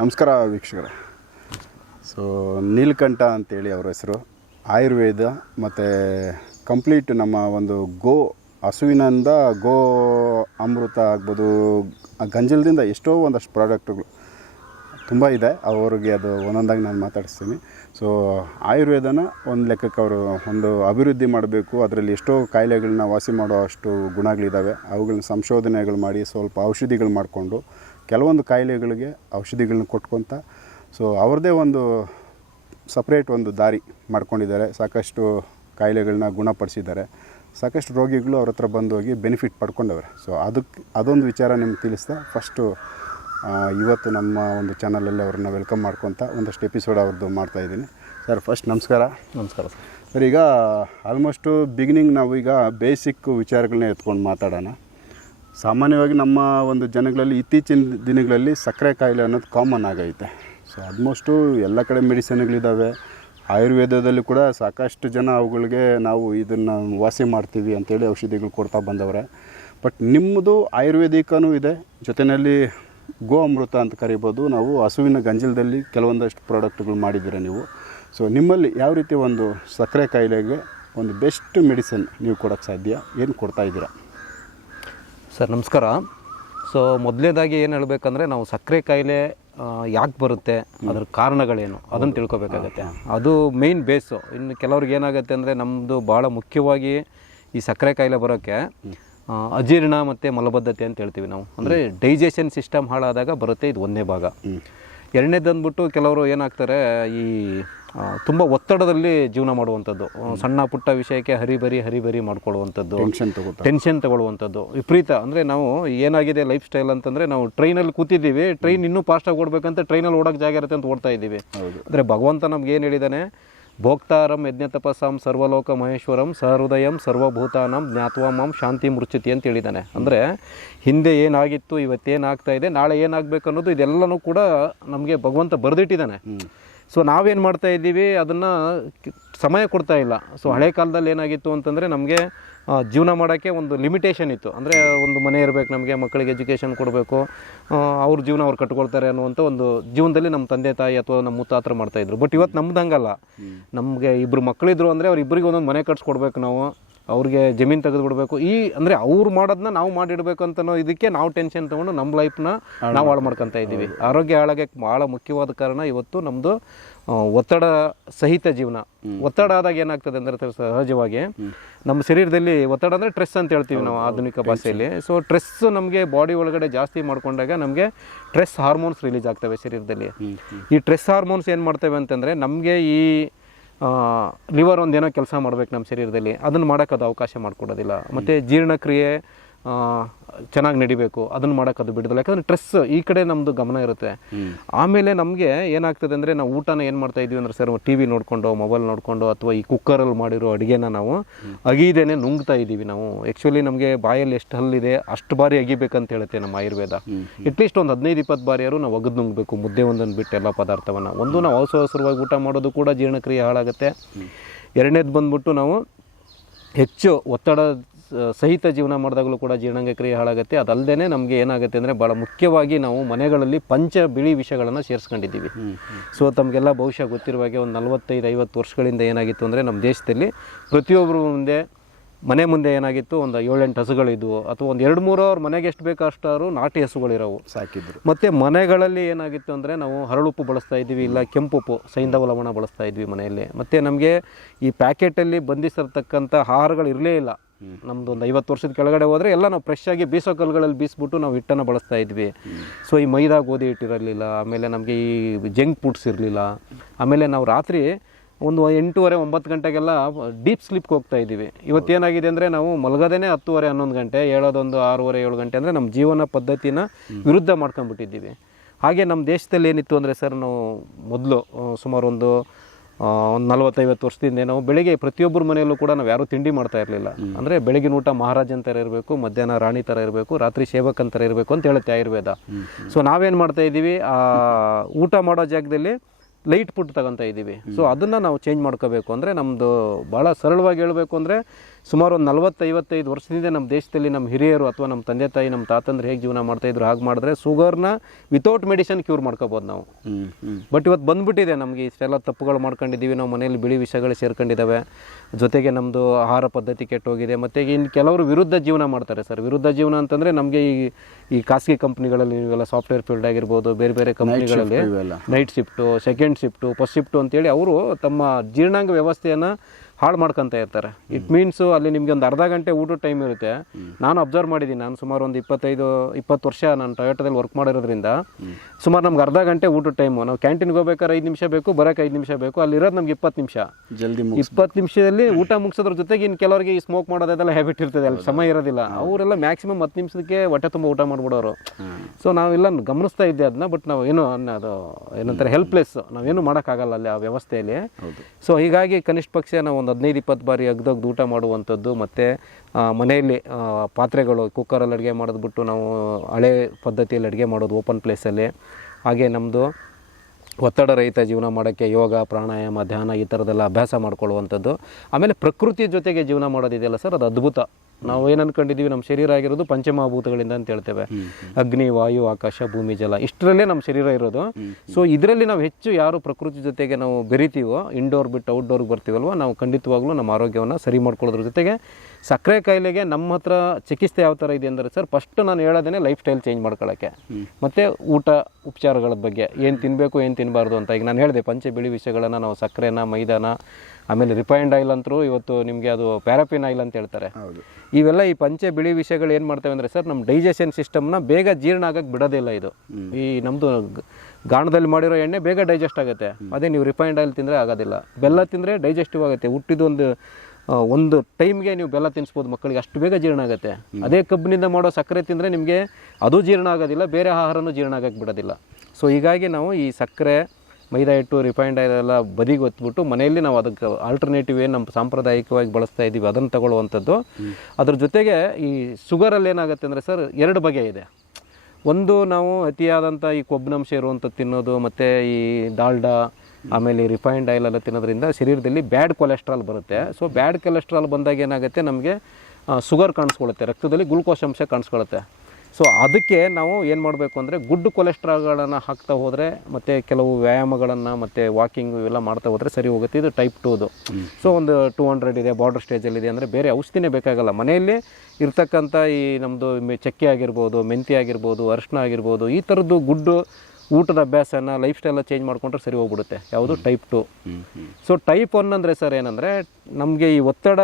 ನಮಸ್ಕಾರ ವೀಕ್ಷಕರೇ. ಸೊ ನೀಲಕಂಠ ಅಂತೇಳಿ ಅವ್ರ ಹೆಸರು. ಆಯುರ್ವೇದ ಮತ್ತು ಕಂಪ್ಲೀಟ್ ನಮ್ಮ ಒಂದು ಗೋ ಹಸುವಿನಿಂದ ಗೋ ಅಮೃತ ಆಗ್ಬೋದು, ಗಂಜಲದಿಂದ ಎಷ್ಟೋ ಒಂದಷ್ಟು ಪ್ರಾಡಕ್ಟ್ಗಳು ತುಂಬ ಇದೆ. ಅವ್ರಿಗೆ ಅದು ಒಂದೊಂದಾಗಿ ನಾನು ಮಾತಾಡಿಸ್ತೀನಿ. ಸೊ ಆಯುರ್ವೇದನ ಒಂದು ಲೆಕ್ಕಕ್ಕೆ ಅವರು ಒಂದು ಅಭಿವೃದ್ಧಿ ಮಾಡಬೇಕು. ಅದರಲ್ಲಿ ಎಷ್ಟೋ ಕಾಯಿಲೆಗಳನ್ನ ವಾಸಿ ಮಾಡೋ ಅಷ್ಟು ಗುಣಗಳಿದ್ದಾವೆ ಅವುಗಳನ್ನ ಸಂಶೋಧನೆಗಳು ಮಾಡಿ ಸ್ವಲ್ಪ ಔಷಧಿಗಳು ಮಾಡಿಕೊಂಡು ಕೆಲವೊಂದು ಕಾಯಿಲೆಗಳಿಗೆ ಔಷಧಿಗಳನ್ನ ಕೊಟ್ಕೊತ ಸೊ ಅವ್ರದ್ದೇ ಒಂದು ಸಪ್ರೇಟ್ ಒಂದು ದಾರಿ ಮಾಡ್ಕೊಂಡಿದ್ದಾರೆ. ಸಾಕಷ್ಟು ಕಾಯಿಲೆಗಳನ್ನ ಗುಣಪಡಿಸಿದ್ದಾರೆ. ಸಾಕಷ್ಟು ರೋಗಿಗಳು ಅವ್ರ ಹತ್ರ ಬಂದು ಹೋಗಿ ಬೆನಿಫಿಟ್ ಪಡ್ಕೊಂಡವ್ರೆ. ಸೊ ಅದಕ್ಕೆ ಅದೊಂದು ವಿಚಾರ ನಿಮ್ಗೆ ತಿಳಿಸ್ತಾ ಫಸ್ಟು ಇವತ್ತು ನಮ್ಮ ಒಂದು ಚಾನಲಲ್ಲಿ ಅವ್ರನ್ನ ವೆಲ್ಕಮ್ ಮಾಡ್ಕೊತ ಒಂದಷ್ಟು ಎಪಿಸೋಡ್ ಅವ್ರದ್ದು ಮಾಡ್ತಾಯಿದ್ದೀನಿ ಸರ್ ಫಸ್ಟ್ ನಮಸ್ಕಾರ. ನಮಸ್ಕಾರ ಸರ್. ಸರ್ ಈಗ ಆಲ್ಮೋಸ್ಟು ಬಿಗಿನಿಂಗ್ ನಾವು ಈಗ ಬೇಸಿಕ್ ವಿಚಾರಗಳನ್ನ ಎತ್ಕೊಂಡು ಮಾತಾಡೋಣ. ಸಾಮಾನ್ಯವಾಗಿ ನಮ್ಮ ಒಂದು ಜನಗಳಲ್ಲಿ ಇತ್ತೀಚಿನ ದಿನಗಳಲ್ಲಿ ಸಕ್ಕರೆ ಕಾಯಿಲೆ ಅನ್ನೋದು ಕಾಮನ್ ಆಗೈತೆ. ಸೊ ಆಲ್ಮೋಸ್ಟು ಎಲ್ಲ ಕಡೆ ಮೆಡಿಸಿನ್ಗಳಿದ್ದಾವೆ ಆಯುರ್ವೇದದಲ್ಲಿ ಕೂಡ ಸಾಕಷ್ಟು ಜನ ಅವುಗಳಿಗೆ ನಾವು ಇದನ್ನು ವಾಸಿ ಮಾಡ್ತೀವಿ ಅಂತೇಳಿ ಔಷಧಿಗಳು ಕೊಡ್ತಾ ಬಂದವ್ರೆ. ಬಟ್ ನಿಮ್ಮದು ಆಯುರ್ವೇದಿಕನೂ ಇದೆ. ಜೊತೆಯಲ್ಲಿ ಗೋ ಅಮೃತ ಅಂತ ಕರಿಬೋದು. ನಾವು ಹಸುವಿನ ಗಂಜಲದಲ್ಲಿ ಕೆಲವೊಂದಷ್ಟು ಪ್ರಾಡಕ್ಟ್ಗಳು ಮಾಡಿದ್ದೀರ ನೀವು. ಸೊ ನಿಮ್ಮಲ್ಲಿ ಯಾವ ರೀತಿ ಒಂದು ಸಕ್ಕರೆ ಕಾಯಿಲೆಗೆ ಒಂದು ಬೆಸ್ಟ್ ಮೆಡಿಸಿನ್ ನೀವು ಕೊಡೋಕ್ಕೆ ಸಾಧ್ಯ? ಏನು ಕೊಡ್ತಾ ಇದ್ದೀರಾ? ಸರ್ ನಮಸ್ಕಾರ. ಸೊ ಮೊದಲೇದಾಗಿ ಏನು ಹೇಳಬೇಕಂದ್ರೆ ನಾವು ಸಕ್ಕರೆ ಕಾಯಿಲೆ ಯಾಕೆ ಬರುತ್ತೆ ಅದ್ರ ಕಾರಣಗಳೇನು ಅದನ್ನು ತಿಳ್ಕೊಬೇಕಾಗತ್ತೆ. ಅದು ಮೇಯ್ನ್ ಬೇಸು ಇನ್ನು ಕೆಲವ್ರಿಗೆ ಏನಾಗುತ್ತೆ ಅಂದರೆ ನಮ್ಮದು ಭಾಳ ಮುಖ್ಯವಾಗಿ ಈ ಸಕ್ಕರೆ ಕಾಯಿಲೆ ಬರೋಕ್ಕೆ ಅಜೀರ್ಣ ಮತ್ತು ಮಲಬದ್ಧತೆ ಅಂತ ಹೇಳ್ತೀವಿ ನಾವು. ಅಂದರೆ ಡೈಜೆಷನ್ ಸಿಸ್ಟಮ್ ಹಾಳಾದಾಗ ಬರುತ್ತೆ ಇದು ಒಂದೇ ಭಾಗ. ಎರಡನೇದು ಅಂದ್ಬಿಟ್ಟು ಕೆಲವರು ಏನಾಗ್ತಾರೆ ಈ ತುಂಬ ಒತ್ತಡದಲ್ಲಿ ಜೀವನ ಮಾಡುವಂಥದ್ದು. ಸಣ್ಣ ಪುಟ್ಟ ವಿಷಯಕ್ಕೆ ಹರಿಬರಿ ಹರಿಬರಿ ಮಾಡ್ಕೊಳ್ಳುವಂಥದ್ದು. ಟೆನ್ಷನ್ ಟೆನ್ಷನ್ ತಗೊಳ್ಳುವಂಥದ್ದು. ವಿಪರೀತ. ಅಂದರೆ ನಾವು ಏನಾಗಿದೆ ಲೈಫ್ ಸ್ಟೈಲ್ ಅಂತಂದರೆ ನಾವು ಟ್ರೈನಲ್ಲಿ ಕೂತಿದ್ದೀವಿ ಟ್ರೈನ್ ಇನ್ನೂ ಫಾಸ್ಟಾಗಿ ಓಡಬೇಕಂತ ಟ್ರೈನಲ್ಲಿ ಓಡೋಕೆ ಜಾಗ ಇರುತ್ತೆ ಅಂತ ಓಡ್ತಾ ಇದ್ದೀವಿ. ಹೌದು. ಅಂದರೆ ಭಗವಂತ ನಮ್ಗೆ ಏನು ಹೇಳಿದಾನೆ ಭೋಕ್ತಾರಂ ಯಜ್ಞತಪಸ್ಸಾಂ ಸರ್ವಲೋಕ ಮಹೇಶ್ವರಂ ಸಹೃದಯಂ ಸರ್ವಭೂತಾನಂ ಜ್ಞಾತ್ವಾ ಶಾಂತಿ ಮೃಚ್ಯುತಿ ಅಂತ ಹೇಳಿದ್ದಾನೆ. ಅಂದರೆ ಹಿಂದೆ ಏನಾಗಿತ್ತು, ಇವತ್ತೇನಾಗ್ತಾ ಇದೆ, ನಾಳೆ ಏನಾಗಬೇಕು ಅನ್ನೋದು ಇದೆಲ್ಲನೂ ಕೂಡ ನಮಗೆ ಭಗವಂತ ಬರೆದಿಟ್ಟಿದ್ದಾನೆ. ಸೊ ನಾವೇನು ಮಾಡ್ತಾ ಇದ್ದೀವಿ ಅದನ್ನು ಸಮಯ ಕೊಡ್ತಾ ಇಲ್ಲ. ಸೊ ಹಳೆ ಕಾಲದಲ್ಲಿ ಏನಾಗಿತ್ತು ಅಂತಂದರೆ ನಮಗೆ ಜೀವನ ಮಾಡೋಕ್ಕೆ ಒಂದು ಲಿಮಿಟೇಷನ್ ಇತ್ತು. ಅಂದರೆ ಒಂದು ಮನೆ ಇರಬೇಕು ನಮಗೆ ಮಕ್ಕಳಿಗೆ ಎಜುಕೇಷನ್ ಕೊಡಬೇಕು ಅವ್ರ ಜೀವನ ಅವ್ರು ಕಟ್ಕೊಳ್ತಾರೆ ಅನ್ನುವಂಥ ಒಂದು ಜೀವನದಲ್ಲಿ ನಮ್ಮ ತಂದೆ ತಾಯಿ ಅಥವಾ ನಮ್ಮ ಮುತ್ತಾತ್ರ ಮಾಡ್ತಾಯಿದ್ರು ಬಟ್ ಇವತ್ತು ನಮ್ದು ಹಂಗಲ್ಲ ನಮಗೆ ಇಬ್ಬರು ಮಕ್ಕಳಿದ್ರು ಅಂದರೆ ಅವ್ರು ಇಬ್ಬರಿಗೆ ಒಂದೊಂದು ಮನೆ ಕಟ್ಸ್ಕೊಡ್ಬೇಕು ನಾವು. ಅವ್ರಿಗೆ ಜಮೀನು ತೆಗೆದು ಬಿಡಬೇಕು ಈ ಅಂದರೆ ಅವ್ರು ಮಾಡೋದನ್ನ ನಾವು ಮಾಡಿಡಬೇಕು ಅಂತನೋ ಇದಕ್ಕೆ ನಾವು ಟೆನ್ಷನ್ ತೊಗೊಂಡು ನಮ್ಮ ಲೈಫ್ನ ನಾವು ಹಾಳು ಮಾಡ್ಕೊತಾ ಇದ್ದೀವಿ. ಆರೋಗ್ಯ ಹಾಳಾಗಕ್ಕೆ ಭಾಳ ಮುಖ್ಯವಾದ ಕಾರಣ ಇವತ್ತು ನಮ್ಮದು ಒತ್ತಡ ಸಹಿತ ಜೀವನ. ಒತ್ತಡ ಆದಾಗ ಏನಾಗ್ತದೆ ಅಂದರೆ ಸಹಜವಾಗಿ ನಮ್ಮ ಶರೀರದಲ್ಲಿ ಒತ್ತಡ ಅಂದರೆ ಟ್ರೆಸ್ ಅಂತ ಹೇಳ್ತೀವಿ ನಾವು ಆಧುನಿಕ ಭಾಷೆಯಲ್ಲಿ. ಸೊ ಟ್ರೆಸ್ ನಮಗೆ ಬಾಡಿ ಒಳಗಡೆ ಜಾಸ್ತಿ ಮಾಡ್ಕೊಂಡಾಗ ನಮಗೆ ಟ್ರೆಸ್ ಹಾರ್ಮೋನ್ಸ್ ರಿಲೀಸ್ ಆಗ್ತವೆ ಶರೀರದಲ್ಲಿ. ಈ ಟ್ರೆಸ್ ಹಾರ್ಮೋನ್ಸ್ ಏನು ಮಾಡ್ತೇವೆ ಅಂತಂದರೆ ನಮಗೆ ಈ ಲಿವರ್ ಒಂದೇನೋ ಕೆಲಸ ಮಾಡ್ಬೇಕು ನಮ್ಮ ಶರೀರದಲ್ಲಿ ಅದನ್ನು ಮಾಡೋಕ್ಕೆ ಅದು ಅವಕಾಶ ಮಾಡಿಕೊಡೋದಿಲ್ಲ. ಮತ್ತು ಜೀರ್ಣಕ್ರಿಯೆ ಚೆನ್ನಾಗಿ ನಡಿಬೇಕು ಅದನ್ನು ಮಾಡೋಕ್ಕದು ಅದು ಬಿಡೋದಿಲ್ಲ. ಯಾಕಂದರೆ ಸ್ಟ್ರೆಸ್ ಈ ಕಡೆ ನಮ್ಮದು ಗಮನ ಇರುತ್ತೆ. ಆಮೇಲೆ ನಮಗೆ ಏನಾಗ್ತದೆ ಅಂದರೆ ನಾವು ಊಟನ ಏನು ಮಾಡ್ತಾ ಇದೀವಿ ಅಂದರೆ ಸರ್ ಟಿ ವಿ ನೋಡಿಕೊಂಡು ಮೊಬೈಲ್ ನೋಡಿಕೊಂಡು ಅಥವಾ ಈ ಕುಕ್ಕರಲ್ಲಿ ಮಾಡಿರೋ ಅಡುಗೆನ ನಾವು ಅಗಿದೇನೆ ನುಂಗ್ತಾ ಇದ್ದೀವಿ ನಾವು. ಆ್ಯಕ್ಚುಲಿ ನಮಗೆ ಬಾಯಲ್ಲಿ ಎಷ್ಟು ಹಲ್ಲಿದೆ ಅಷ್ಟು ಬಾರಿ ಅಗಿಬೇಕಂತ ಹೇಳುತ್ತೆ ನಮ್ಮ ಆಯುರ್ವೇದ. ಅಟ್ಲೀಸ್ಟ್ ಒಂದು ಹದಿನೈದು ಇಪ್ಪತ್ತು ಬಾರಿಯಾರು ನಾವು ಒಗದು ನುಂಗಬೇಕು ಮುದ್ದೆ ಒಂದನ್ನು ಬಿಟ್ಟು ಎಲ್ಲ ಪದಾರ್ಥವನ್ನು. ಒಂದು ನಾವು ಅವಸರ ಅವಸರವಾಗಿ ಊಟ ಮಾಡೋದು ಕೂಡ ಜೀರ್ಣಕ್ರಿಯೆ ಹಾಳಾಗುತ್ತೆ. ಎರಡನೇದು ಬಂದ್ಬಿಟ್ಟು ನಾವು ಹೆಚ್ಚು ಒತ್ತಡ ಸಹಿತ ಜೀವನ ಮಾಡಿದಾಗಲೂ ಕೂಡ ಜೀರ್ಣಾಂಗ ಕ್ರಿಯೆ ಹಾಳಾಗುತ್ತೆ. ಅದಲ್ಲದೆ ನಮಗೆ ಏನಾಗುತ್ತೆ ಅಂದರೆ ಭಾಳ ಮುಖ್ಯವಾಗಿ ನಾವು ಮನೆಗಳಲ್ಲಿ ಪಂಚ ಬಿಳಿ ವಿಷಯಗಳನ್ನು ಸೇರಿಸ್ಕೊಂಡಿದ್ದೀವಿ. ಸೊ ತಮಗೆಲ್ಲ ಬಹುಶಃ ಗೊತ್ತಿರುವ ಹಾಗೆ ಒಂದು ನಲವತ್ತೈದು ಐವತ್ತು ವರ್ಷಗಳಿಂದ ಏನಾಗಿತ್ತು ಅಂದರೆ ನಮ್ಮ ದೇಶದಲ್ಲಿ ಪ್ರತಿಯೊಬ್ಬರು ಮುಂದೆ ಮನೆ ಮುಂದೆ ಏನಾಗಿತ್ತು? ಒಂದು ಏಳೆಂಟು ಹಸುಗಳಿದ್ವು. ಅಥವಾ ಒಂದು ಎರಡು ಮೂರು ಅವ್ರ ಮನೆಗೆ ಎಷ್ಟು ಬೇಕೋ ಅಷ್ಟಾರು ನಾಟಿ ಹಸುಗಳಿರೋವು. ಸಾಕಿದ್ರು. ಮತ್ತು ಮನೆಗಳಲ್ಲಿ ಏನಾಗಿತ್ತು ಅಂದರೆ ನಾವು ಹರಳುಪ್ಪು ಬಳಸ್ತಾ ಇದ್ವಿ ಇಲ್ಲ ಕೆಂಪುಪ್ಪು ಸೈಂಧವ ಲವಣ ಬಳಸ್ತಾ ಇದ್ವಿ ಮನೆಯಲ್ಲಿ. ಮತ್ತು ನಮಗೆ ಈ ಪ್ಯಾಕೆಟಲ್ಲಿ ಬಂಧಿಸಿರ್ತಕ್ಕಂಥ ಆಹಾರಗಳು ಇರಲೇ ಇಲ್ಲ. ನಮ್ದು ಒಂದು ಐವತ್ತು ವರ್ಷದ ಕೆಳಗಡೆ ಹೋದರೆ ಎಲ್ಲ ನಾವು ಫ್ರೆಶ್ ಆಗಿ ಬೀಸೋ ಕಲ್ಲುಗಳಲ್ಲಿ ಬೀಸ್ಬಿಟ್ಟು ನಾವು ಹಿಟ್ಟನ್ನು ಬಳಸ್ತಾ ಇದ್ವಿ. ಸೊ ಈ ಮೈದಾ ಗೋಧಿ ಹಿಟ್ಟಿರಲಿಲ್ಲ, ಆಮೇಲೆ ನಮಗೆ ಈ ಜಂಕ್ ಫುಡ್ಸ್ ಇರಲಿಲ್ಲ. ಆಮೇಲೆ ನಾವು ರಾತ್ರಿ ಒಂದು ಎಂಟೂವರೆ, ಒಂಬತ್ತು ಗಂಟೆಗೆಲ್ಲ ಡೀಪ್ ಸ್ಲಿಪ್ಗೆ ಹೋಗ್ತಾ ಇದ್ದೀವಿ. ಇವತ್ತೇನಾಗಿದೆ ಅಂದರೆ ನಾವು ಮಲಗೋದೇ ಹತ್ತುವರೆ, ಹನ್ನೊಂದು ಗಂಟೆ, ಏಳೋದೊಂದು, ಆರೂವರೆ, ಏಳು ಗಂಟೆ ಅಂದರೆ ನಮ್ಮ ಜೀವನ ಪದ್ಧತಿನ ವಿರುದ್ಧ ಮಾಡ್ಕೊಂಡ್ಬಿಟ್ಟಿದ್ದೀವಿ. ಹಾಗೆ ನಮ್ಮ ದೇಶದಲ್ಲಿ ಏನಿತ್ತು ಅಂದರೆ ಸರ್, ನಾವು ಮೊದಲು ಸುಮಾರು ಒಂದು ಒಂದು ನಲವತ್ತೈವತ್ತು ವರ್ಷದಿಂದ ನಾವು ಬೆಳಿಗ್ಗೆ ಪ್ರತಿಯೊಬ್ಬರ ಮನೆಯಲ್ಲೂ ಕೂಡ ನಾವು ಯಾರೂ ತಿಂಡಿ ಮಾಡ್ತಾ ಇರಲಿಲ್ಲ. ಅಂದರೆ ಬೆಳಗಿನ ಊಟ ಮಹಾರಾಜನ ಥರ ಇರಬೇಕು ಮಧ್ಯಾಹ್ನ ರಾಣಿ ಥರ ಇರಬೇಕು ರಾತ್ರಿ ಸೇವಕನ ಥರ ಇರಬೇಕು ಅಂತ ಹೇಳುತ್ತೆ ಆಯುರ್ವೇದ. ಸೊ ನಾವೇನು ಮಾಡ್ತಾ ಇದ್ದೀವಿ ಆ ಊಟ ಮಾಡೋ ಜಾಗದಲ್ಲಿ ಲೈಟ್ ಪುಟ್ ತಗೊತಾ ಇದ್ದೀವಿ. ಸೊ ಅದನ್ನು ನಾವು ಚೇಂಜ್ ಮಾಡ್ಕೋಬೇಕು ಅಂದರೆ ನಮ್ಮದು ಭಾಳ ಸರಳವಾಗಿ ಹೇಳಬೇಕು ಅಂದರೆ ಸುಮಾರು ಒಂದು ನಲವತ್ತೈವತ್ತೈದು ವರ್ಷದಿಂದ ನಮ್ಮ ದೇಶದಲ್ಲಿ ನಮ್ಮ ಹಿರಿಯರು ಅಥವಾ ನಮ್ಮ ತಂದೆ ತಾಯಿ ನಮ್ಮ ತಾತಂದ್ರೆ ಹೇಗೆ ಜೀವನ ಮಾಡ್ತಾಯಿದ್ರು ಹಾಗೆ ಮಾಡಿದ್ರೆ ಶುಗರ್ನ ವಿತೌಟ್ ಮೆಡಿಸಿನ್ ಕ್ಯೂರ್ ಮಾಡ್ಕೋಬೋದು ನಾವು. ಬಟ್ ಇವತ್ತು ಬಂದ್ಬಿಟ್ಟಿದೆ ನಮಗೆ ಇಷ್ಟೆಲ್ಲ ತಪ್ಪುಗಳು ಮಾಡ್ಕೊಂಡಿದ್ದೀವಿ. ನಾವು ಮನೆಯಲ್ಲಿ ಬಿಳಿ ವಿಷಗಳು ಸೇರ್ಕೊಂಡಿದ್ದಾವೆ. ಜೊತೆಗೆ ನಮ್ಮದು ಆಹಾರ ಪದ್ಧತಿ ಕೆಟ್ಟೋಗಿದೆ. ಮತ್ತು ಇನ್ನು ಕೆಲವರು ವಿರುದ್ಧ ಜೀವನ ಮಾಡ್ತಾರೆ ಸರ್. ವಿರುದ್ಧ ಜೀವನ ಅಂತಂದರೆ ನಮಗೆ ಈ ಈ ಖಾಸಗಿ ಕಂಪ್ನಿಗಳಲ್ಲಿ ಇವೆಲ್ಲ ಸಾಫ್ಟ್ವೇರ್ ಫೀಲ್ಡ್ ಆಗಿರ್ಬೋದು ಬೇರೆ ಬೇರೆ ಕಂಪ್ನಿಗಳಲ್ಲಿ night shift second shift first shift ಅಂತೇಳಿ ಅವರು ತಮ್ಮ ಜೀರ್ಣಾಂಗ ವ್ಯವಸ್ಥೆಯನ್ನು ಹಾಳು ಮಾಡ್ಕೊಂತ ಇರ್ತಾರೆ. ಇಟ್ ಮೀನ್ಸು ಅಲ್ಲಿ ನಿಮಗೆ ಒಂದು ಅರ್ಧ ಗಂಟೆ ಊಟದ ಟೈಮ್ ಇರುತ್ತೆ. ನಾನು ಅಬ್ಸರ್ವ್ ಮಾಡಿದ್ದೀನಿ ನಾನು ಸುಮಾರು ಒಂದು ಇಪ್ಪತ್ತೈದು ಇಪ್ಪತ್ತು ವರ್ಷ ನಾನು ಟೊಯೋಟದಲ್ಲಿ ವರ್ಕ್ ಮಾಡಿರೋದ್ರಿಂದ ಸುಮಾರು ನಮ್ಗೆ ಅರ್ಧ ಗಂಟೆ ಊಟದ ಟೈಮು ನಾವು ಕ್ಯಾಂಟೀನ್ಗೆ ಹೋಗ್ಬೇಕಾದ್ರೆ ಐದು ನಿಮಿಷ ಬೇಕು ಬರೋಕೆ ಐದು ನಿಮಿಷ ಬೇಕು. ಅಲ್ಲಿರೋದು ನಮ್ಗೆ ಇಪ್ಪತ್ತು ನಿಮಿಷ. ಜಲ್ದಿ ಇಪ್ಪತ್ತು ನಿಮಿಷದಲ್ಲಿ ಊಟ ಮುಗಿಸೋದ್ರ ಜೊತೆಗೆ ಇನ್ನು ಕೆಲವರಿಗೆ ಈ ಸ್ಮೋಕ್ ಮಾಡೋದೆಲ್ಲ ಹ್ಯಾಬಿಟ್ ಇರ್ತದೆ. ಅಲ್ಲಿ ಸಮಯ ಇರೋದಿಲ್ಲ. ಅವರೆಲ್ಲ ಮ್ಯಾಕ್ಸಿಮಮ್ ಹತ್ತು ನಿಮಿಷಕ್ಕೆ ಹೊಟ್ಟೆ ತುಂಬ ಊಟ ಮಾಡ್ಬಿಡೋರು. ಸೊ ನಾವೆಲ್ಲ ಗಮನಿಸ್ತಾ ಇದ್ದೆ ಅದನ್ನ ಬಟ್ ನಾವು ಏನು ಅನ್ನ ಅದು ಏನಂತಾರೆ ಹೆಲ್ಪ್ಲೆಸ್ ನಾವೇನು ಮಾಡೋಕ್ಕಾಗಲ್ಲ ಅಲ್ಲಿ ಆ ವ್ಯವಸ್ಥೆಯಲ್ಲಿ. ಸೊ ಹೀಗಾಗಿ ಕನಿಷ್ಠ ಪಕ್ಷ ನಾವು ಒಂದು ಹದಿನೈದು, ಇಪ್ಪತ್ತು ಬಾರಿ ಅಗ್ದಗ್ದು ಊಟ ಮಾಡುವಂಥದ್ದು, ಮತ್ತು ಮನೆಯಲ್ಲಿ ಪಾತ್ರೆಗಳು ಕುಕ್ಕರಲ್ಲಿ ಅಡುಗೆ ಮಾಡೋದ್ಬಿಟ್ಟು ನಾವು ಹಳೆ ಪದ್ಧತಿಯಲ್ಲಿ ಅಡುಗೆ ಮಾಡೋದು ಓಪನ್ ಪ್ಲೇಸಲ್ಲಿ ಹಾಗೆ ನಮ್ಮದು ಒತ್ತಡ ರಹಿತ ಜೀವನ ಮಾಡೋಕ್ಕೆ ಯೋಗ, ಪ್ರಾಣಾಯಾಮ, ಧ್ಯಾನ ಈ ಥರದ್ದೆಲ್ಲ ಅಭ್ಯಾಸ ಮಾಡ್ಕೊಳ್ಳುವಂಥದ್ದು. ಆಮೇಲೆ ಪ್ರಕೃತಿ ಜೊತೆಗೆ ಜೀವನ ಮಾಡೋದಿದೆಯಲ್ಲ ಸರ್, ಅದು ಅದ್ಭುತ. ನಾವು ಏನು ಅನ್ಕೊಂಡಿದ್ದೀವಿ ನಮ್ಮ ಶರೀರ ಆಗಿರೋದು ಪಂಚಮಹಾಭೂತಗಳಿಂದ ಅಂತ ಹೇಳ್ತೇವೆ. ಅಗ್ನಿ ವಾಯು ಆಕಾಶ ಭೂಮಿ ಜಲ ಇಷ್ಟರಲ್ಲೇ ನಮ್ಮ ಶರೀರ ಇರೋದು. ಸೊ ಇದರಲ್ಲಿ ನಾವು ಹೆಚ್ಚು ಯಾರು ಪ್ರಕೃತಿ ಜೊತೆಗೆ ನಾವು ಬೆರಿತೀವೋ ಇಂಡೋರ್ ಬಿಟ್ಟು ಔಟ್ಡೋರ್ಗೆ ಬರ್ತೀವಲ್ವ ನಾವು ಖಂಡಿತವಾಗ್ಲೂ ನಮ್ಮ ಆರೋಗ್ಯವನ್ನು ಸರಿ ಮಾಡ್ಕೊಳ್ಳೋದ್ರ ಜೊತೆಗೆ ಸಕ್ಕರೆ ಕಾಯಿಲೆಗೆ ನಮ್ಮ ಹತ್ರ ಚಿಕಿತ್ಸೆ ಯಾವ ಥರ ಇದೆ ಅಂದರೆ ಸರ್ ಫಸ್ಟ್ ನಾನು ಹೇಳೋದೇ ಲೈಫ್ ಸ್ಟೈಲ್ ಚೇಂಜ್ ಮಾಡ್ಕೊಳ್ಳೋಕ್ಕೆ ಮತ್ತು ಊಟ ಉಪಚಾರಗಳ ಬಗ್ಗೆ ಏನು ತಿನ್ನಬೇಕು ಏನು ತಿನ್ನಬಾರ್ದು ಅಂತ. ಈಗ ನಾನು ಹೇಳಿದೆ ಪಂಚೆ ಬಿಳಿ ವಿಷಯಗಳನ್ನು ನಾವು ಸಕ್ಕರೆನ ಮೈದಾನ ಆಮೇಲೆ ರಿಫೈನ್ಡ್ ಆಯಿಲ್ ಅಂತರೂ ಇವತ್ತು ನಿಮಗೆ ಅದು ಪ್ಯಾರಾಪಿನ್ ಆಯಿಲ್ ಅಂತ ಹೇಳ್ತಾರೆ. ಹೌದು. ಇವೆಲ್ಲ ಈ ಪಂಚೆ ಬಿಳಿ ವಿಷಯಗಳು ಏನು ಮಾಡ್ತೇವೆ ಅಂದರೆ ಸರ್ ನಮ್ಮ ಡೈಜೆಷನ್ ಸಿಸ್ಟಮ್ನ ಬೇಗ ಜೀರ್ಣ ಆಗಕ್ಕೆ ಬಿಡೋದಿಲ್ಲ ಇದು. ಈ ನಮ್ಮದು ಗಾಣದಲ್ಲಿ ಮಾಡಿರೋ ಎಣ್ಣೆ ಬೇಗ ಡೈಜೆಸ್ಟ್ ಆಗುತ್ತೆ. ಅದೇ ನೀವು ರಿಫೈನ್ಡ್ ಆಯಿಲ್ ತಿಂದರೆ ಆಗೋದಿಲ್ಲ. ಬೆಲ್ಲ ತಿಂದರೆ ಡೈಜೆಸ್ಟಿವ್ ಆಗುತ್ತೆ. ಹುಟ್ಟಿದ ಒಂದು ಒಂದು ಟೈಮ್ಗೆ ನೀವು ಬೆಲ್ಲ ತಿನ್ನಿಸ್ಬೋದು ಮಕ್ಕಳಿಗೆ ಅಷ್ಟು ಬೇಗ ಜೀರ್ಣ ಆಗುತ್ತೆ. ಅದೇ ಕಬ್ಬಿನಿಂದ ಮಾಡೋ ಸಕ್ಕರೆ ತಿಂದರೆ ನಿಮಗೆ ಅದು ಜೀರ್ಣ ಆಗೋದಿಲ್ಲ ಬೇರೆ ಆಹಾರನೂ ಜೀರ್ಣ ಆಗಕ್ಕೆ ಬಿಡೋದಿಲ್ಲ. ಸೊ ಹೀಗಾಗಿ ನಾವು ಈ ಸಕ್ಕರೆ ಮೈದಾ ಹಿಟ್ಟು, ರಿಫೈನ್ಡ್ ಆಯಿಲ್ ಎಲ್ಲ ಬದಿಗೆ ಹೊತ್ಬಿಟ್ಟು ಮನೆಯಲ್ಲಿ ನಾವು ಅದಕ್ಕೆ ಆಲ್ಟರ್ನೇಟಿವ್ ಏನು ನಮ್ಮ ಸಾಂಪ್ರದಾಯಿಕವಾಗಿ ಬಳಸ್ತಾ ಇದ್ದೀವಿ, ಅದನ್ನು ತಗೊಳ್ಳುವಂಥದ್ದು. ಅದ್ರ ಜೊತೆಗೆ ಈ ಶುಗರಲ್ಲಿ ಏನಾಗುತ್ತೆ ಅಂದರೆ ಸರ್ ಎರಡು ಬಗೆ ಇದೆ. ಒಂದು ನಾವು ಅತಿಯಾದಂಥ ಈ ಕೊಬ್ಬಿನಂಶ ಇರುವಂಥದ್ದು ತಿನ್ನೋದು, ಮತ್ತು ಈ ಡಾಲ್ಡಾ, ಆಮೇಲೆ ರಿಫೈನ್ಡ್ ಆಯಿಲ್ ಎಲ್ಲ ತಿನ್ನೋದ್ರಿಂದ ಶರೀರದಲ್ಲಿ ಬ್ಯಾಡ್ ಕೊಲೆಸ್ಟ್ರಾಲ್ ಬರುತ್ತೆ. ಸೊ ಬ್ಯಾಡ್ ಕೊಲೆಸ್ಟ್ರಾಲ್ ಬಂದಾಗ ಏನಾಗುತ್ತೆ ನಮಗೆ ಶುಗರ್ ಕಾಣಿಸ್ಕೊಳ್ಳುತ್ತೆ, ರಕ್ತದಲ್ಲಿ ಗ್ಲುಕೋಸ್ ಅಂಶ ಕಾಣಿಸ್ಕೊಳ್ಳುತ್ತೆ. ಸೊ ಅದಕ್ಕೆ ನಾವು ಏನು ಮಾಡಬೇಕು ಅಂದರೆ ಗುಡ್ ಕೊಲೆಸ್ಟ್ರಾಲ್ಗಳನ್ನು ಹಾಕ್ತಾ ಹೋದರೆ ಮತ್ತು ಕೆಲವು ವ್ಯಾಯಾಮಗಳನ್ನು ಮತ್ತು ವಾಕಿಂಗ್ ಇವೆಲ್ಲ ಮಾಡ್ತಾ ಹೋದರೆ ಸರಿ ಹೋಗುತ್ತೆ. ಇದು ಟೈಪ್ ಟೂದು ಸೊ ಒಂದು ಟೂ ಹಂಡ್ರೆಡ್ ಇದೆ ಬಾರ್ಡರ್ ಸ್ಟೇಜಲ್ಲಿದೆ ಅಂದರೆ ಬೇರೆ ಔಷಧಿನೇ ಬೇಕಾಗಲ್ಲ. ಮನೆಯಲ್ಲಿ ಇರ್ತಕ್ಕಂಥ ಈ ನಮ್ಮದು ಚಕ್ಕೆ ಆಗಿರ್ಬೋದು ಮೆಂತಿ ಆಗಿರ್ಬೋದು ಅರಿಶಿನ ಆಗಿರ್ಬೋದು ಈ ಥರದ್ದು ಗುಡ್ಡು ಊಟದ ಅಭ್ಯಾಸನ ಲೈಫ್ ಸ್ಟೈಲ ಚೇಂಜ್ ಮಾಡ್ಕೊಂಡ್ರೆ ಸರಿ ಹೋಗ್ಬಿಡುತ್ತೆ. ಯಾವುದು type two so type one ಅಂದರೆ ಸರ್ ಏನಂದರೆ ನಮಗೆ ಈ ಒತ್ತಡ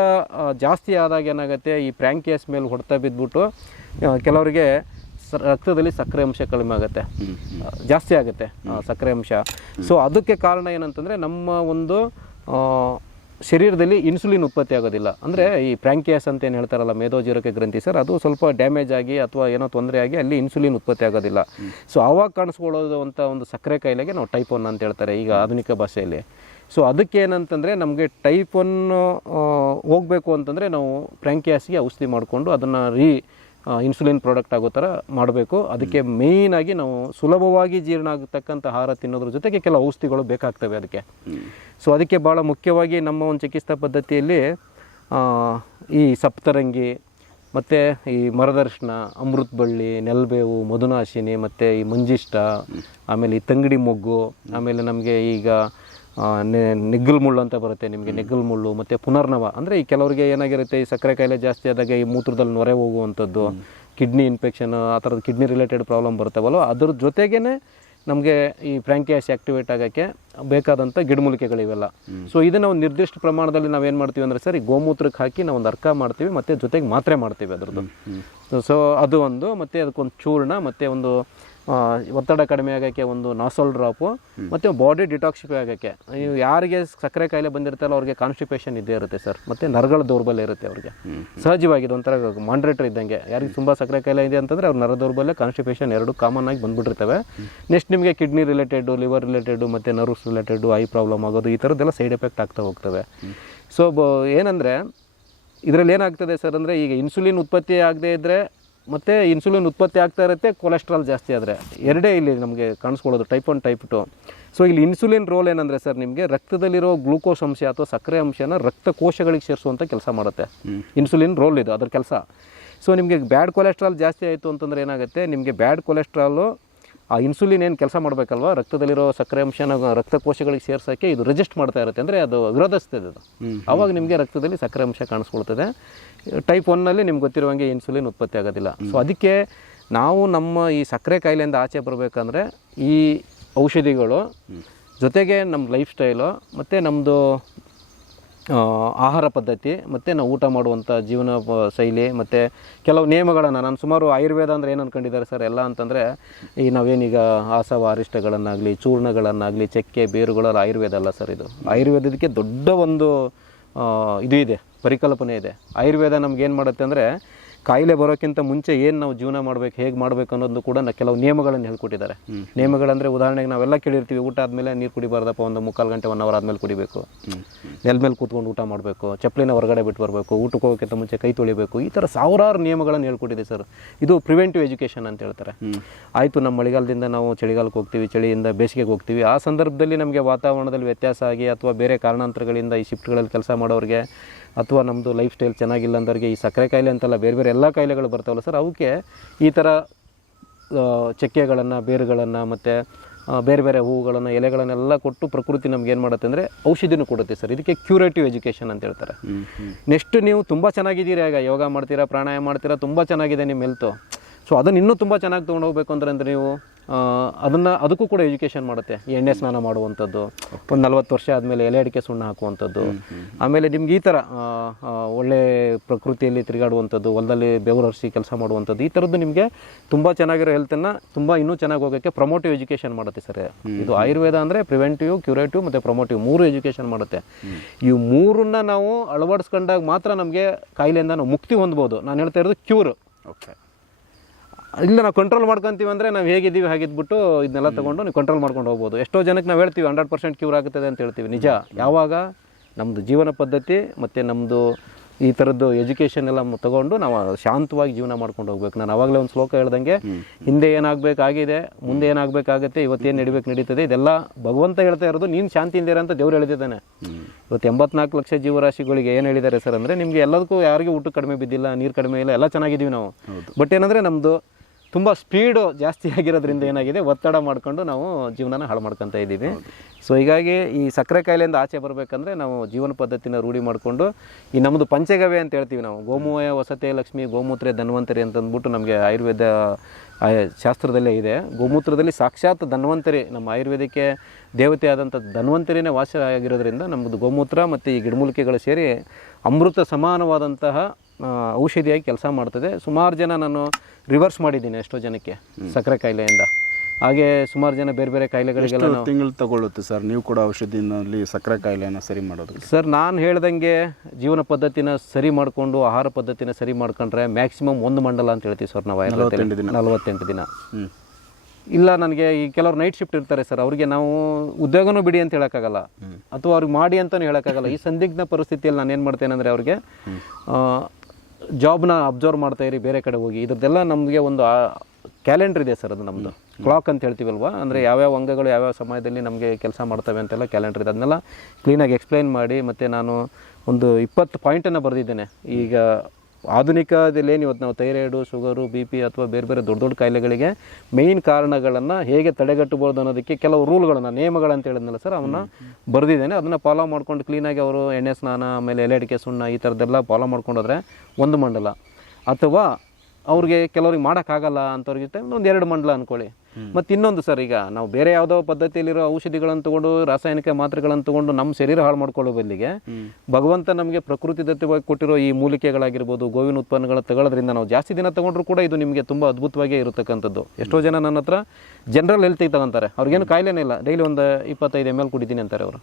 ಜಾಸ್ತಿ ಆದಾಗ ಏನಾಗುತ್ತೆ ಈ ಪ್ರ್ಯಾಂಕಿಯಸ್ ಮೇಲೆ ಹೊಡೆತ ಬಿದ್ದುಬಿಟ್ಟು ಕೆಲವರಿಗೆ ಸ ರಕ್ತದಲ್ಲಿ ಸಕ್ಕರೆ ಅಂಶ ಕಡಿಮೆ ಆಗುತ್ತೆ. ಜಾಸ್ತಿ ಆಗುತ್ತೆ ಸಕ್ಕರೆ ಅಂಶ. ಸೊ ಅದಕ್ಕೆ ಕಾರಣ ಏನಂತಂದರೆ ನಮ್ಮ ಒಂದು ಶರೀರದಲ್ಲಿ ಇನ್ಸುಲಿನ್ ಉತ್ಪತ್ತಿ ಆಗೋದಿಲ್ಲ. ಅಂದರೆ ಈ ಪ್ರ್ಯಾಂಕಿಯಸ್ ಅಂತ ಏನು ಹೇಳ್ತಾರಲ್ಲ ಮೇಧೋಜೀರಕ ಗ್ರಂಥಿ ಸರ್, ಅದು ಸ್ವಲ್ಪ ಡ್ಯಾಮೇಜ್ ಆಗಿ ಅಥವಾ ಏನೋ ತೊಂದರೆ ಆಗಿ ಅಲ್ಲಿ ಇನ್ಸುಲಿನ್ ಉತ್ಪತ್ತಿ ಆಗೋದಿಲ್ಲ. ಸೊ ಆವಾಗ ಕಾಣಿಸ್ಕೊಳ್ಳೋದು ಅಂತ ಒಂದು ಸಕ್ಕರೆ ಕಾಯಿಲೆಗೆ ನಾವು ಟೈಪ್ ಒನ್ ಅಂತ ಹೇಳ್ತಾರೆ ಈಗ ಆಧುನಿಕ ಭಾಷೆಯಲ್ಲಿ. ಸೊ ಅದಕ್ಕೆ ಏನಂತಂದರೆ ನಮಗೆ ಟೈಪ್ ಒನ್ ಹೋಗಬೇಕು ಅಂತಂದರೆ ನಾವು ಪ್ರ್ಯಾಂಕಿಯಾಸ್ಗೆ ಔಷಧಿ ಮಾಡಿಕೊಂಡು ಅದನ್ನು ರೀ ಇನ್ಸುಲಿನ್ ಪ್ರಾಡಕ್ಟ್ ಆಗೋ ಥರ ಮಾಡಬೇಕು. ಅದಕ್ಕೆ ಮೇಯ್ನಾಗಿ ನಾವು ಸುಲಭವಾಗಿ ಜೀರ್ಣ ಆಗತಕ್ಕಂಥ ಆಹಾರ ತಿನ್ನೋದ್ರ ಜೊತೆಗೆ ಕೆಲವು ಔಷಧಿಗಳು ಬೇಕಾಗ್ತವೆ ಅದಕ್ಕೆ. ಸೊ ಅದಕ್ಕೆ ಭಾಳ ಮುಖ್ಯವಾಗಿ ನಮ್ಮ ಒಂದು ಚಿಕಿತ್ಸಾ ಪದ್ಧತಿಯಲ್ಲಿ ಈ ಸಪ್ತರಂಗಿ ಮತ್ತು ಈ ಮರದರ್ಶನ ಅಮೃತ ಬಳ್ಳಿ ನೆಲಬೇವು ಮಧುನಾಶಿನಿ ಮತ್ತು ಈ ಮಂಜಿಷ್ಟ ಆಮೇಲೆ ಈ ತಂಗಡಿ ಮೊಗ್ಗು ಆಮೇಲೆ ನಮಗೆ ಈಗ ನೆಗ್ಗಲ್ ಮುಳ್ಳು ಅಂತ ಬರುತ್ತೆ ನಿಮಗೆ ನೆಗ್ಗಲ್ ಮುಳ್ಳು ಮತ್ತು ಪುನರ್ನವ. ಅಂದರೆ ಈ ಕೆಲವರಿಗೆ ಏನಾಗಿರುತ್ತೆ ಈ ಸಕ್ಕರೆ ಕಾಯಿಲೆ ಜಾಸ್ತಿ ಆದಾಗ ಈ ಮೂತ್ರದಲ್ಲಿ ನೊರೆ ಹೋಗುವಂಥದ್ದು ಕಿಡ್ನಿ ಇನ್ಫೆಕ್ಷನ್ ಆ ಥರದ ಕಿಡ್ನಿ ರಿಲೇಟೆಡ್ ಪ್ರಾಬ್ಲಮ್ ಬರ್ತಾವಲ್ಲ ಅದ್ರ ಜೊತೆಗೇ ನಮಗೆ ಈ ಫ್ರ್ಯಾಂಕಿಯಾಸ್ ಆ್ಯಕ್ಟಿವೇಟ್ ಆಗೋಕ್ಕೆ ಬೇಕಾದಂಥ ಗಿಡಮೂಲಿಕೆಗಳಿವೆಲ್ಲ. ಸೊ ಇದನ್ನು ಒಂದು ನಿರ್ದಿಷ್ಟ ಪ್ರಮಾಣದಲ್ಲಿ ನಾವೇನು ಮಾಡ್ತೀವಿ ಅಂದರೆ ಸರ್ ಈ ಗೋಮೂತ್ರಕ್ಕೆ ಹಾಕಿ ನಾವು ಒಂದು ಅರ್ಕ ಮಾಡ್ತೀವಿ ಮತ್ತು ಜೊತೆಗೆ ಮಾತ್ರೆ ಮಾಡ್ತೀವಿ ಅದರದ್ದು. ಸೊ ಅದು ಒಂದು ಮತ್ತು ಅದಕ್ಕೊಂದು ಚೂರ್ಣ ಮತ್ತು ಒಂದು ಒತ್ತಡ ಕಡಿಮೆ ಆಗೋಕ್ಕೆ ಒಂದು ನಾಸೋಲ್ ಡ್ರಾಪು ಮತ್ತು ಬಾಡಿ ಡಿಟಾಕ್ಸಿಫೈ ಆಗೋಕ್ಕೆ. ನೀವು ಯಾರಿಗೆ ಸಕ್ಕರೆ ಕಾಯಿಲೆ ಬಂದಿರ್ತಲ್ಲ ಅವ್ರಿಗೆ ಕಾನ್ಸ್ಟಿಪೇಷನ್ ಇದ್ದೇ ಇರುತ್ತೆ ಸರ್ ಮತ್ತು ನರಗಳ ದೌರ್ಬಲ್ಯ ಇರುತ್ತೆ ಅವ್ರಿಗೆ. ಸಹಜವಾಗಿ ಒಂಥರ ಮಾಂಡ್ರೇಟರ್ ಇದ್ದಂಗೆ. ಯಾರಿಗೆ ತುಂಬ ಸಕ್ಕರೆ ಕಾಯಿಲೆ ಇದೆ ಅಂತಂದರೆ ಅವ್ರ ನರ ದೌರ್ಬಲ್ಯ ಕಾನ್ಸ್ಟಿಪೇಷನ್ ಎರಡು ಕಾಮನ್ ಆಗಿ ಬಂದುಬಿಟ್ಟಿರ್ತವೆ. ನೆಕ್ಸ್ಟ್ ನಿಮಗೆ ಕಿಡ್ನಿ ರಿಲೇಟೆಡು ಲಿವರ್ ರಿಲೇಟೆಡು ಮತ್ತು ನರ್ವ್ಸ್ ರಿಲೇಟೆಡು ಐ ಪ್ರಾಬ್ಲಮ್ ಆಗೋದು ಈ ಥರದ್ದೆಲ್ಲ ಸೈಡ್ ಎಫೆಕ್ಟ್ ಆಗ್ತಾ ಹೋಗ್ತವೆ. ಸೊ ಬ ಏನಂದರೆ ಇದರಲ್ಲಿ ಏನಾಗ್ತದೆ ಸರ್ ಅಂದರೆ ಈಗ ಇನ್ಸುಲಿನ್ ಉತ್ಪತ್ತಿ ಆಗದೇ ಇದ್ದರೆ ಮತ್ತು ಇನ್ಸುಲಿನ್ ಉತ್ಪತ್ತಿ ಆಗ್ತಾ ಇರುತ್ತೆ ಕೊಲೆಸ್ಟ್ರಾಲ್ ಜಾಸ್ತಿ ಆದರೆ. ಎರಡೇ ಇಲ್ಲಿ ನಮಗೆ ಕಾಣಿಸ್ಕೊಳ್ಳೋದು type one type two so ಇಲ್ಲಿ ಇನ್ಸುಲಿನ್ ರೋಲ್ ಏನಂದರೆ ಸರ್ ನಿಮಗೆ ರಕ್ತದಲ್ಲಿರೋ ಗ್ಲೂಕೋಸ್ ಅಂಶ ಅಥವಾ ಸಕ್ಕರೆ ಅಂಶನ ರಕ್ತ ಕೋಶಗಳಿಗೆ ಸೇರಿಸುವಂಥ ಕೆಲಸ ಮಾಡುತ್ತೆ. ಇನ್ಸುಲಿನ್ ರೋಲ್ ಇದು ಅದರ ಕೆಲಸ. ಸೊ ನಿಮಗೆ ಬ್ಯಾಡ್ ಕೊಲೆಸ್ಟ್ರಾಲ್ ಜಾಸ್ತಿ ಆಯಿತು ಅಂತಂದ್ರೆ ಏನಾಗುತ್ತೆ ನಿಮಗೆ ಬ್ಯಾಡ್ ಕೊಲೆಸ್ಟ್ರಾಲು ಆ ಇನ್ಸುಲಿನ್ ಏನು ಕೆಲಸ ಮಾಡಬೇಕಲ್ವ? ರಕ್ತದಲ್ಲಿರೋ ಸಕ್ಕರೆ ಅಂಶನ ರಕ್ತಕೋಶಗಳಿಗೆ ಸೇರ್ಸೋಕ್ಕೆ ಇದು ರಿಜಿಸ್ಟ್ ಮಾಡ್ತಾ ಇರುತ್ತೆ. ಅಂದರೆ ಅದು ವಿರೋಧಿಸ್ತದೆ ಅದು. ಆವಾಗ ನಿಮಗೆ ರಕ್ತದಲ್ಲಿ ಸಕ್ಕರೆ ಅಂಶ ಕಾಣಿಸ್ಕೊಳ್ತದೆ. ಟೈಪ್ ಒನ್ನಲ್ಲಿ ನಿಮ್ಗೆ ಗೊತ್ತಿರುವಂಗೆ ಇನ್ಸುಲಿನ್ ಉತ್ಪತ್ತಿ ಆಗೋದಿಲ್ಲ. ಸೊ ಅದಕ್ಕೆ ನಾವು ನಮ್ಮ ಈ ಸಕ್ಕರೆ ಕಾಯಿಲೆಯಿಂದ ಆಚೆ ಬರಬೇಕಂದ್ರೆ ಈ ಔಷಧಿಗಳು ಜೊತೆಗೆ ನಮ್ಮ ಲೈಫ್ ಸ್ಟೈಲು ಮತ್ತು ನಮ್ಮದು ಆಹಾರ ಪದ್ಧತಿ, ಮತ್ತು ನಾವು ಊಟ ಮಾಡುವಂಥ ಜೀವನ ಶೈಲಿ, ಮತ್ತು ಕೆಲವು ನಿಯಮಗಳನ್ನು ನಾನು ಸುಮಾರು ಆಯುರ್ವೇದ ಅಂದರೆ ಏನು ಅಂದ್ಕೊಂಡಿದ್ದಾರೆ ಸರ್ ಎಲ್ಲ ಅಂತಂದರೆ, ಈ ನಾವೇನೀಗ ಆಸವ ಅರಿಷ್ಟಗಳನ್ನಾಗಲಿ ಚೂರ್ಣಗಳನ್ನಾಗಲಿ, ಚಕ್ಕೆ, ಬೇರುಗಳೆಲ್ಲ ಆಯುರ್ವೇದ ಅಲ್ಲ ಸರ್ ಇದು. ಆಯುರ್ವೇದಕ್ಕೆ ದೊಡ್ಡ ಒಂದು ಇದು ಇದೆ, ಪರಿಕಲ್ಪನೆ ಇದೆ. ಆಯುರ್ವೇದ ನಮ್ಗೆ ಏನು ಮಾಡುತ್ತೆ ಅಂದರೆ ಕಾಯಿಲೆ ಬರೋಕ್ಕಿಂತ ಮುಂಚೆ ಏನು ನಾವು ಜೀವನ ಮಾಡಬೇಕು ಹೇಗೆ ಮಾಡಬೇಕು ಅನ್ನೋದು ಕೂಡ ಕೆಲವು ನಿಯಮಗಳನ್ನು ಹೇಳ್ಕೊಟ್ಟಿದ್ದಾರೆ. ನಿಯಮಗಳಂದರೆ ಉದಾಹರಣೆಗೆ ನಾವೆಲ್ಲ ಕೇಳಿರ್ತೀವಿ ಊಟ ಆದಮೇಲೆ ನೀರು ಕುಡಿಬಾರ್ದಪ್ಪ ಒಂದು ಮುಕ್ಕಾಲು ಗಂಟೆ ಒನ್ ಅವರ್ ಆದಮೇಲೆ ಕುಡಿಬೇಕು. ನೆಲ ಮೇಲೆ ಕೂತ್ಕೊಂಡು ಊಟ ಮಾಡಬೇಕು ಚಪ್ಪಲಿನ ಹೊರಗಡೆ ಬಿಟ್ಟು ಬರಬೇಕು ಊಟಕ್ಕೆ ಹೋಗೋಕ್ಕಿಂತ ಮುಂಚೆ ಕೈ ತೊಳಿಬೇಕು ಈ ಥರ ಸಾವಿರಾರು ನಿಯಮಗಳನ್ನು ಹೇಳ್ಕೊಟ್ಟಿದೆ ಸರ್. ಇದು ಪ್ರಿವೆಂಟಿವ್ ಎಜುಕೇಷನ್ ಅಂತ ಹೇಳ್ತಾರೆ. ಆಯಿತು ನಮ್ಮ ಮಳೆಗಾಲದಿಂದ ನಾವು ಚಳಿಗಾಲಕ್ಕೆ ಹೋಗ್ತೀವಿ ಚಳಿಯಿಂದ ಬೇಸಿಗೆಗೆ ಹೋಗ್ತೀವಿ. ಆ ಸಂದರ್ಭದಲ್ಲಿ ನಮಗೆ ವಾತಾವರಣದಲ್ಲಿ ವ್ಯತ್ಯಾಸ ಆಗಿ ಅಥವಾ ಬೇರೆ ಕಾರಣಾಂತರಗಳಿಂದ ಈ ಶಿಫ್ಟ್ಗಳಲ್ಲಿ ಕೆಲಸ ಮಾಡೋರಿಗೆ ಅಥವಾ ನಮ್ಮದು ಲೈಫ್ ಸ್ಟೈಲ್ ಚೆನ್ನಾಗಿಲ್ಲ ಅಂದವ್ರಿಗೆ ಈ ಸಕ್ಕರೆ ಕಾಯಿಲೆ ಅಂತಲ್ಲ ಬೇರೆ ಬೇರೆ ಎಲ್ಲ ಕಾಯಿಲೆಗಳು ಬರ್ತಾವಲ್ಲ ಸರ್ ಅವಕ್ಕೆ ಈ ಥರ ಚಕ್ಕೆಗಳನ್ನು ಬೇರುಗಳನ್ನು ಮತ್ತು ಬೇರೆ ಬೇರೆ ಹೂವುಗಳನ್ನು ಎಲೆಗಳನ್ನೆಲ್ಲ ಕೊಟ್ಟು ಪ್ರಕೃತಿ ನಮ್ಗೆ ಏನು ಮಾಡುತ್ತೆ ಅಂದರೆ ಔಷಧಿನೂ ಕೊಡುತ್ತೆ ಸರ್ ಇದಕ್ಕೆ ಕ್ಯೂರೇಟಿವ್ ಎಜುಕೇಷನ್ ಅಂತ ಹೇಳ್ತಾರೆ. ನೆಕ್ಸ್ಟ್ ನೀವು ತುಂಬ ಚೆನ್ನಾಗಿದ್ದೀರಾ ಈಗ ಯೋಗ ಮಾಡ್ತೀರಾ ಪ್ರಾಣಾಯಾಮ ಮಾಡ್ತೀರಾ ತುಂಬ ಚೆನ್ನಾಗಿದೆ ನಿಮ್ಮ ಹೆಲ್ತು ಸೊ ಅದನ್ನು ಇನ್ನೂ ತುಂಬ ಚೆನ್ನಾಗಿ ತೊಗೊಂಡು ಹೋಗ್ಬೇಕು ಅಂದ್ರೆ ಅಂದರೆ ನೀವು ಅದನ್ನು ಅದಕ್ಕೂ ಕೂಡ ಎಜುಕೇಷನ್ ಮಾಡುತ್ತೆ. ಈ ಎಣ್ಣೆ ಸ್ನಾನ ಮಾಡುವಂಥದ್ದು. ಒಂದು ನಲ್ವತ್ತು ವರ್ಷ ಆದಮೇಲೆ ಎಲೆ ಅಡಿಕೆ ಸುಣ್ಣ ಹಾಕುವಂಥದ್ದು. ಆಮೇಲೆ ನಿಮ್ಗೆ ಈ ಥರ ಒಳ್ಳೆ ಪ್ರಕೃತಿಯಲ್ಲಿ ತಿರುಗಾಡುವಂಥದ್ದು ಹೊಲದಲ್ಲಿ ಬೆವರರಿಸಿ ಕೆಲಸ ಮಾಡುವಂಥದ್ದು ಈ ಥರದ್ದು ನಿಮಗೆ ತುಂಬ ಚೆನ್ನಾಗಿರೋ ಹೆಲ್ತನ್ನು ತುಂಬ ಇನ್ನೂ ಚೆನ್ನಾಗಿ ಹೋಗೋಕ್ಕೆ ಪ್ರಮೋಟಿವ್ ಎಜುಕೇಷನ್ ಮಾಡುತ್ತೆ ಸರ್. ಇದು ಆಯುರ್ವೇದ ಅಂದರೆ ಪ್ರಿವೆಂಟಿವ್ ಕ್ಯೂರೇಟಿವ್ ಮತ್ತು ಪ್ರಮೋಟಿವ್ ಮೂರು ಎಜುಕೇಷನ್ ಮಾಡುತ್ತೆ. ಈ ಮೂರನ್ನ ನಾವು ಅಳವಡಿಸ್ಕೊಂಡಾಗ ಮಾತ್ರ ನಮಗೆ ಕಾಯಿಲೆಯಿಂದ ನಾವು ಮುಕ್ತಿ ಹೊಂದ್ಬೋದು. ನಾನು ಹೇಳ್ತಾ ಇರೋದು ಕ್ಯೂರ್ ಓಕೆ ಇಲ್ಲ ನಾವು ಕಂಟ್ರೋಲ್ ಮಾಡ್ಕೊಂತೀವಿ ಅಂದರೆ ನಾವು ಹೇಗಿದ್ದೀವಿ ಹಾಗಿದ್ಬಿಟ್ಟು ಇದನ್ನೆಲ್ಲ ತೊಗೊಂಡು ನೀವು ಕಂಟ್ರೋಲ್ ಮಾಡ್ಕೊಂಡು ಹೋಗ್ಬೋದು. ಎಷ್ಟೋ ಜನಕ್ಕೆ ನಾವು ಹೇಳ್ತೀವಿ ಹಂಡ್ರೆಡ್ ಪರ್ಸೆಂಟ್ ಕ್ಯೂರ್ ಆಗುತ್ತದೆ ಅಂತ ಹೇಳ್ತೀವಿ. ನಿಜ. ಯಾವಾಗ? ನಮ್ಮದು ಜೀವನ ಪದ್ಧತಿ ಮತ್ತು ನಮ್ಮದು ಈ ಥರದ್ದು ಎಜುಕೇಷನ್ ಎಲ್ಲ ತೊಗೊಂಡು ನಾವು ಶಾಂತವಾಗಿ ಜೀವನ ಮಾಡ್ಕೊಂಡು ಹೋಗ್ಬೇಕು. ನಾನು ಆವಾಗಲೇ ಒಂದು ಶ್ಲೋಕ ಹೇಳ್ದಂಗೆ ಹಿಂದೆ ಏನಾಗಬೇಕಾಗಿದೆ ಮುಂದೆ ಏನಾಗಬೇಕಾಗುತ್ತೆ ಇವತ್ತೇನು ನಡಿಬೇಕು ನಡೀತದೆ ಇದೆಲ್ಲ ಭಗವಂತ ಹೇಳ್ತಾ ಇರೋದು ನೀನು ಶಾಂತಿಯಿಂದ ಇಂದಿರ ಅಂತ ದೇವ್ರು ಹೇಳಿದ್ದಾನೆ. ಇವತ್ತು ಎಂಬತ್ನಾಲ್ಕು ಲಕ್ಷ ಜೀವರಾಶಿಗಳಿಗೆ ಏನು ಹೇಳಿದ್ದಾರೆ ಸರ್ ಅಂದರೆ ನಿಮಗೆ ಎಲ್ಲದಕ್ಕೂ ಯಾರಿಗೂ ಊಟ ಕಡಿಮೆ ಬಿದ್ದಿಲ್ಲ ನೀರು ಕಡಿಮೆ ಇಲ್ಲ ಎಲ್ಲ ಚೆನ್ನಾಗಿದ್ದೀವಿ ನಾವು. ಬಟ್ ಏನಂದರೆ ನಮ್ಮದು ತುಂಬ ಸ್ಪೀಡು ಜಾಸ್ತಿ ಆಗಿರೋದ್ರಿಂದ ಏನಾಗಿದೆ? ಒತ್ತಡ ಮಾಡ್ಕೊಂಡು ನಾವು ಜೀವನನ ಹಾಳು ಮಾಡ್ಕೊತಾ ಇದ್ದೀವಿ. ಸೊ ಹೀಗಾಗಿ ಈ ಸಕ್ಕರೆ ಕಾಯಿಲೆಯಿಂದ ಆಚೆ ಬರಬೇಕಂದ್ರೆ ನಾವು ಜೀವನ ಪದ್ಧತಿನ ರೂಢಿ ಮಾಡಿಕೊಂಡು ಈ ನಮ್ಮದು ಪಂಚಗವ್ಯ ಅಂತ ಹೇಳ್ತೀವಿ ನಾವು. ಗೋಮೂಯ ವಸತಿ ಲಕ್ಷ್ಮಿ ಗೋಮೂತ್ರ ಧನ್ವಂತರಿ ಅಂತ ಅಂದ್ಬಿಟ್ಟು ನಮಗೆ ಆಯುರ್ವೇದ ಆಯ- ಶಾಸ್ತ್ರದಲ್ಲೇ ಇದೆ. ಗೋಮೂತ್ರದಲ್ಲಿ ಸಾಕ್ಷಾತ್ ಧನ್ವಂತರಿ ನಮ್ಮ ಆಯುರ್ವೇದಕ್ಕೆ ದೇವತೆ ಆದಂಥ ಧನ್ವಂತರಿನೇ ವಾಸ ಆಗಿರೋದ್ರಿಂದ ನಮ್ಮದು ಗೋಮೂತ್ರ ಮತ್ತು ಈ ಗಿಡಮೂಲಿಕೆಗಳು ಸೇರಿ ಅಮೃತ ಸಮಾನವಾದಂತಹ ಔಷಧಿಯಾಗಿ ಕೆಲಸ ಮಾಡ್ತದೆ. ಸುಮಾರು ಜನ ನಾನು ರಿವರ್ಸ್ ಮಾಡಿದ್ದೀನಿ ಎಷ್ಟೋ ಜನಕ್ಕೆ ಸಕ್ಕರೆ ಕಾಯಿಲೆಯಿಂದ. ಹಾಗೆ ಸುಮಾರು ಜನ ಬೇರೆ ಬೇರೆ ಕಾಯಿಲೆಗಳಿಗೆಲ್ಲ ನಾವು ತಿಂಗಳು ತಗೊಳ್ಳುತ್ತೆ ಸರ್? ನೀವು ಕೂಡ ಔಷಧಿನಲ್ಲಿ ಸಕ್ಕರೆ ಕಾಯಿಲೆಯನ್ನು ಸರಿ ಮಾಡೋದು. ಸರ್ ನಾನು ಹೇಳ್ದಂಗೆ ಜೀವನ ಪದ್ಧತಿನ ಸರಿ ಮಾಡಿಕೊಂಡು ಆಹಾರ ಪದ್ಧತಿನ ಸರಿ ಮಾಡ್ಕೊಂಡ್ರೆ ಮ್ಯಾಕ್ಸಿಮಮ್ ಒಂದು ಮಂಡಲ ಅಂತ ಹೇಳ್ತೀವಿ ಸರ್ ನಾವು ನಲವತ್ತೆಂಟು ದಿನ. ನಲವತ್ತೆಂಟು ದಿನ. ಇಲ್ಲ ನನಗೆ ಈ ಕೆಲವ್ರು ನೈಟ್ ಶಿಫ್ಟ್ ಇರ್ತಾರೆ ಸರ್. ಅವರಿಗೆ ನಾವು ಉದ್ಯೋಗನೂ ಬಿಡಿ ಅಂತ ಹೇಳೋಕ್ಕಾಗಲ್ಲ. ಅಥವಾ ಅವ್ರಿಗೆ ಮಾಡಿ ಅಂತಲೂ ಹೇಳೋಕ್ಕಾಗಲ್ಲ. ಈ ಸಂದಿಗ್ಧ ಪರಿಸ್ಥಿತಿಯಲ್ಲಿ ನಾನು ಏನು ಮಾಡ್ತೇನೆ ಅಂದರೆ ಅವ್ರಿಗೆ ಜಾಬ್ನ ಅಬ್ಸರ್ವ್ ಮಾಡ್ತಾ ಇರಿ ಬೇರೆ ಕಡೆ ಹೋಗಿ. ಇದ್ರದ್ದೆಲ್ಲ ನಮಗೆ ಒಂದು ಕ್ಯಾಲೆಂಡರ್ ಇದೆ ಸರ್ ಅದು ನಮ್ಮದು ಕ್ಲಾಕ್ ಅಂತ ಹೇಳ್ತೀವಲ್ವಾ? ಅಂದರೆ ಯಾವ್ಯಾವ ಅಂಗಗಳು ಯಾವ್ಯಾವ ಸಮಯದಲ್ಲಿ ನಮಗೆ ಕೆಲಸ ಮಾಡ್ತವೆ ಅಂತೆಲ್ಲ ಕ್ಯಾಲೆಂಡರ್ ಇದೆ. ಅದನ್ನೆಲ್ಲ ಕ್ಲೀನಾಗಿ ಎಕ್ಸ್ಪ್ಲೈನ್ ಮಾಡಿ ಮತ್ತು ನಾನು ಒಂದು ಇಪ್ಪತ್ತು ಪಾಯಿಂಟನ್ನು ಬರೆದಿದ್ದೇನೆ. ಈಗ ಆಧುನಿಕದಲ್ಲಿ ಏನು ಇವತ್ತು ನಾವು ಥೈರಾಯ್ಡು, ಶುಗರು, ಬಿ ಪಿ ಅಥವಾ ಬೇರೆ ಬೇರೆ ದೊಡ್ಡ ದೊಡ್ಡ ಕಾಯಿಲೆಗಳಿಗೆ ಮೇಯ್ನ್ ಕಾರಣಗಳನ್ನು ಹೇಗೆ ತಡೆಗಟ್ಟಬೋದು ಅನ್ನೋದಕ್ಕೆ ಕೆಲವು ರೂಲ್ಗಳನ್ನ ನಿಯಮಗಳಂತ ಹೇಳಿದ್ನಲ್ಲ ಸರ್, ಅವನ್ನ ಬರೆದಿದ್ದೇನೆ. ಅದನ್ನು ಫಾಲೋ ಮಾಡ್ಕೊಂಡು ಕ್ಲೀನಾಗಿ ಅವರು ಎಣ್ಣೆ ಸ್ನಾನ, ಆಮೇಲೆ ಎಲೆ ಅಡಿಕೆ ಸುಣ್ಣ ಈ ಥರದ್ದೆಲ್ಲ ಫಾಲೋ ಮಾಡ್ಕೊಂಡೋದ್ರೆ ಒಂದು ಮಂಡಲ. ಅಥವಾ ಅವ್ರಿಗೆ ಕೆಲವ್ರಿಗೆ ಮಾಡೋಕ್ಕಾಗಲ್ಲ ಅಂಥವ್ರಿಗೆ ಒಂದು ಎರಡು ಮಂಡಲ ಅಂದ್ಕೊಳ್ಳಿ ಮತ್ತು ಇನ್ನೊಂದು ಸರ್ ಈಗ ನಾವು ಬೇರೆ ಯಾವುದೋ ಪದ್ಧತಿಯಲ್ಲಿರೋ ಔಷಧಿಗಳನ್ನು ತಗೊಂಡು ರಾಸಾಯನಿಕ ಮಾತ್ರೆಗಳನ್ನು ತಗೊಂಡು ನಮ್ಮ ಶರೀರ ಹಾಳು ಮಾಡ್ಕೊಳ್ಳೋ ಬದಲಿಗೆ ಭಗವಂತ ನಮಗೆ ಪ್ರಕೃತಿ ದತ್ತವಾಗಿ ಕೊಟ್ಟಿರೋ ಈ ಮೂಲಿಕೆಗಳಾಗಿರ್ಬೋದು ಗೋವಿನ ಉತ್ಪನ್ನಗಳ ತಗೊಳ್ಳೋದ್ರಿಂದ ನಾವು ಜಾಸ್ತಿ ದಿನ ತಗೊಂಡ್ರು ಕೂಡ ಇದು ನಿಮಗೆ ತುಂಬ ಅದ್ಭುತವಾಗಿ ಇರತಕ್ಕಂಥದ್ದು. ಎಷ್ಟೋ ಜನ ನನ್ನ ಹತ್ರ ಜನರಲ್ ಹೆಲ್ತಿಗೆ ತಗೊಂತಾರೆ ಅವ್ರಿಗೇನು ಕಾಯಿಲೆನೇ ಇಲ್ಲ. ಡೈಲಿ ಒಂದು ಇಪ್ಪತ್ತೈದು ಎಂ ಎಲ್ ಕುಡಿತೀನಿ ಅಂತಾರೆ ಅವರು.